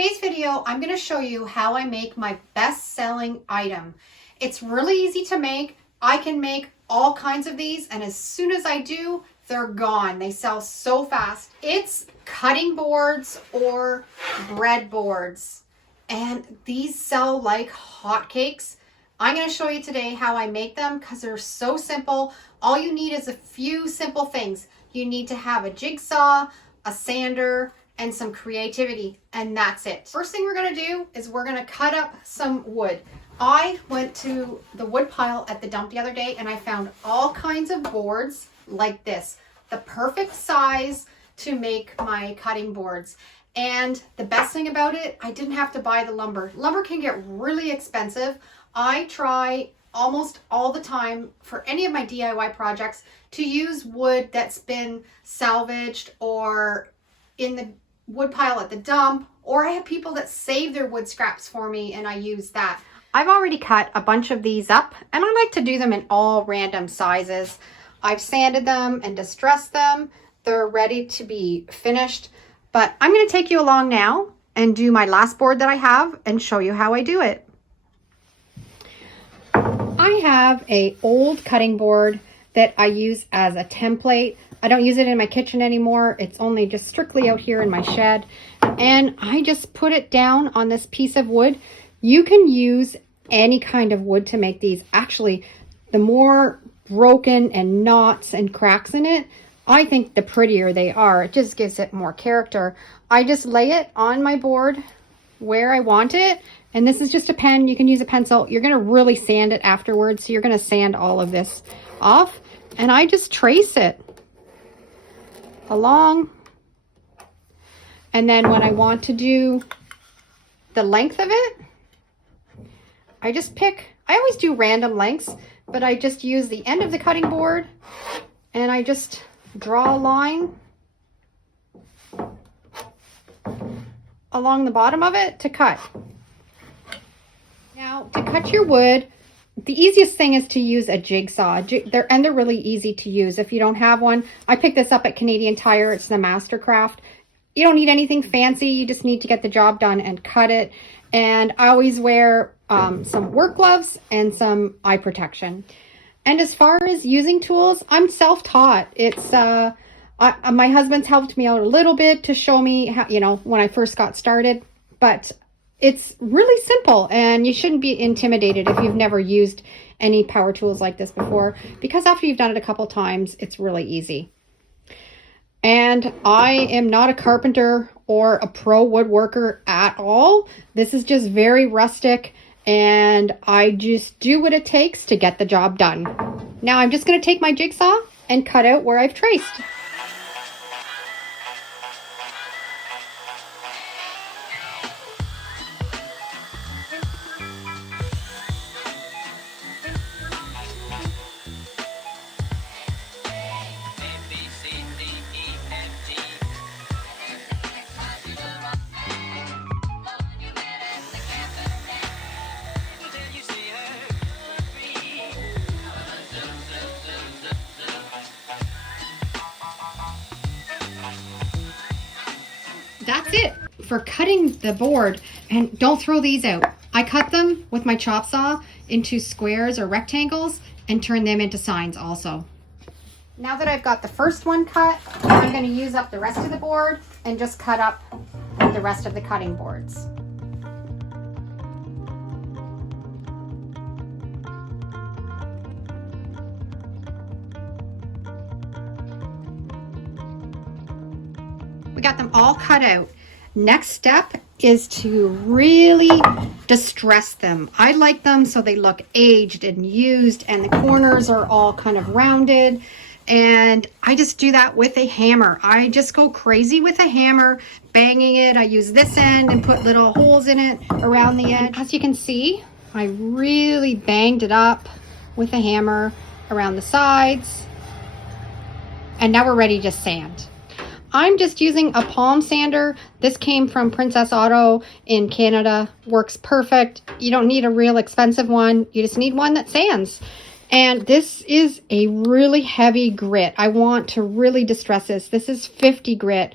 Today's video, I'm going to show you how I make my best-selling item. It's really easy to make. I can make all kinds of these, and as soon as I do, they're gone. They sell so fast. It's cutting boards or bread boards, and these sell like hotcakes. I'm going to show you today how I make them because they're so simple. All you need is a few simple things. You need to have a jigsaw, a sander, and some creativity, and that's it. First thing we're gonna do is we're gonna cut up some wood. I went to the wood pile at the dump the other day and I found all kinds of boards like this, the perfect size to make my cutting boards. And the best thing about it, I didn't have to buy the lumber. Lumber can get really expensive. I try almost all the time for any of my DIY projects to use wood that's been salvaged or in the wood pile at the dump, or I have people that save their wood scraps for me and I use that. I've already cut a bunch of these up and I like to do them in all random sizes. I've sanded them and distressed them. They're ready to be finished, but I'm going to take you along now and do my last board that I have and show you how I do it. I have an old cutting board that I use as a template. I don't use it in my kitchen anymore. It's only just strictly out here in my shed. And I just put it down on this piece of wood. You can use any kind of wood to make these. Actually, the more broken and knots and cracks in it, I think the prettier they are. It just gives it more character. I just lay it on my board where I want it. And this is just a pen. You can use a pencil. You're going to really sand it afterwards. So you're going to sand all of this off. And I just trace it along, and then when I want to do the length of it, I just pick, I always do random lengths, but I just use the end of the cutting board and I just draw a line along the bottom of it to cut. Now, to cut your wood, the easiest thing is to use a jigsaw. They're really easy to use. If you don't have one, I picked this up at Canadian Tire. It's the Mastercraft. You don't need anything fancy. You just need to get the job done and cut it. And I always wear some work gloves and some eye protection. And as far as using tools, I'm self-taught. It's my husband's helped me out a little bit to show me how, when I first got started, but it's really simple, and you shouldn't be intimidated if you've never used any power tools like this before, because after you've done it a couple times, it's really easy. And I am not a carpenter or a pro woodworker at all. This is just very rustic, and I just do what it takes to get the job done. Now I'm just going to take my jigsaw and cut out where I've traced. That's it for cutting the board. And don't throw these out. I cut them with my chop saw into squares or rectangles and turn them into signs also. Now that I've got the first one cut, I'm going to use up the rest of the board and just cut up the rest of the cutting boards. We got them all cut out. Next step is to really distress them. I like them so they look aged and used, and the corners are all kind of rounded. And I just do that with a hammer. I just go crazy with a hammer, banging it. I use this end and put little holes in it around the edge. As you can see, I really banged it up with a hammer around the sides. And now we're ready to sand. I'm just using a palm sander. This came from Princess Auto in Canada. Works perfect. You don't need a real expensive one. You just need one that sands. And this is a really heavy grit. I want to really distress this. This is 50 grit.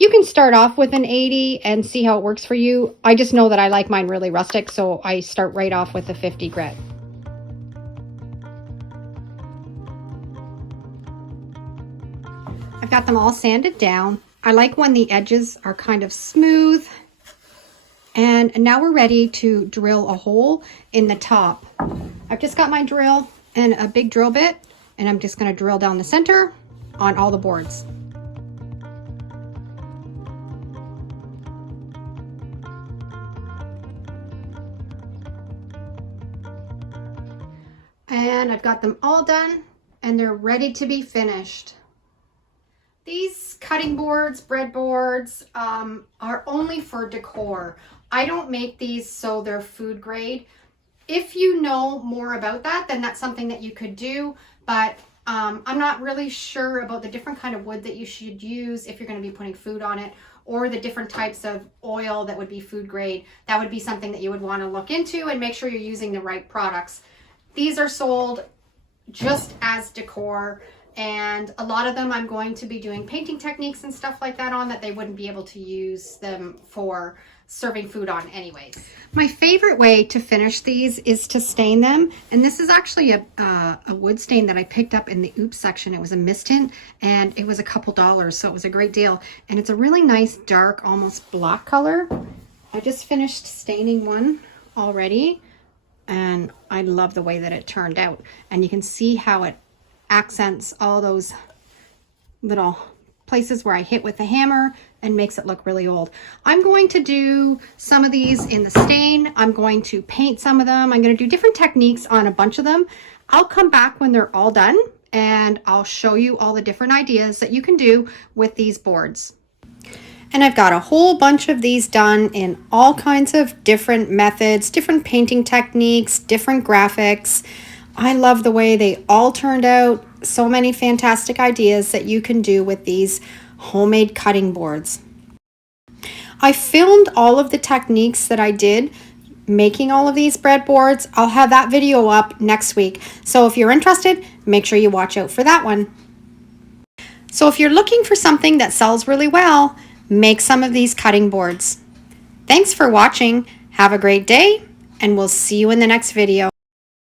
You can start off with an 80 and see how it works for you. I just know that I like mine really rustic, so I start right off with a 50 grit. I've got them all sanded down. I like when the edges are kind of smooth. And now we're ready to drill a hole in the top. I've just got my drill and a big drill bit, and I'm just going to drill down the center on all the boards. And I've got them all done and they're ready to be finished. These cutting boards, breadboards, are only for decor. I don't make these so they're food grade. If you know more about that, then that's something that you could do, but I'm not really sure about the different kind of wood that you should use if you're going to be putting food on it, or the different types of oil that would be food grade. That would be something that you would want to look into and make sure you're using the right products. These are sold just as decor, and a lot of them I'm going to be doing painting techniques and stuff like that on that they wouldn't be able to use them for serving food on anyways. My favorite way to finish these is to stain them, and this is actually a wood stain that I picked up in the Oops section. It was a mist tint and it was a couple dollars, so it was a great deal, and it's a really nice dark almost black color. I just finished staining one already and I love the way that it turned out, and you can see how it accents all those little places where I hit with the hammer and makes it look really old. I'm going to do some of these in the stain. I'm going to paint some of them. I'm going to do different techniques on a bunch of them. I'll come back when they're all done and I'll show you all the different ideas that you can do with these boards. And I've got a whole bunch of these done in all kinds of different methods, different painting techniques, different graphics. I love the way they all turned out. So many fantastic ideas that you can do with these homemade cutting boards. I filmed all of the techniques that I did making all of these breadboards. I'll have that video up next week. So if you're interested, make sure you watch out for that one. So if you're looking for something that sells really well, make some of these cutting boards. Thanks for watching. Have a great day, and we'll see you in the next video.